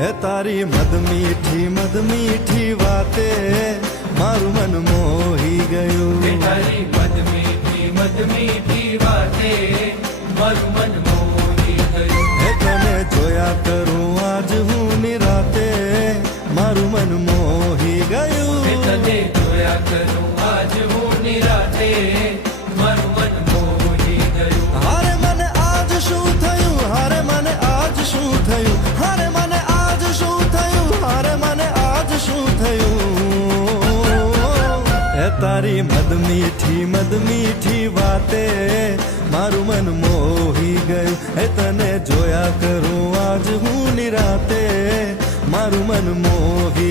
હે તારી મદ મીઠી વાતે મારું મન મોહી ગયું. હે તારી મદ મીઠી વાતે મારું મન મોહી ગયું. હે તને જોયા કરું આજ હું નિરાતે મારું મન મોહી ગયું. હે તને જોયા કરું આજ હું નિરાતે મારું મન મોહી ગયું. હારે મને આજ શું થયું, હારે મને આજ શું થયું, હારે મને આજ શું થયું, હારે મને આજ શું થયું. હે તારી મદ મીઠી વાતે મારું મન મોહી ગયું. હે તને જોયા કરું આજ હું નિરાતે મારું મન મોહી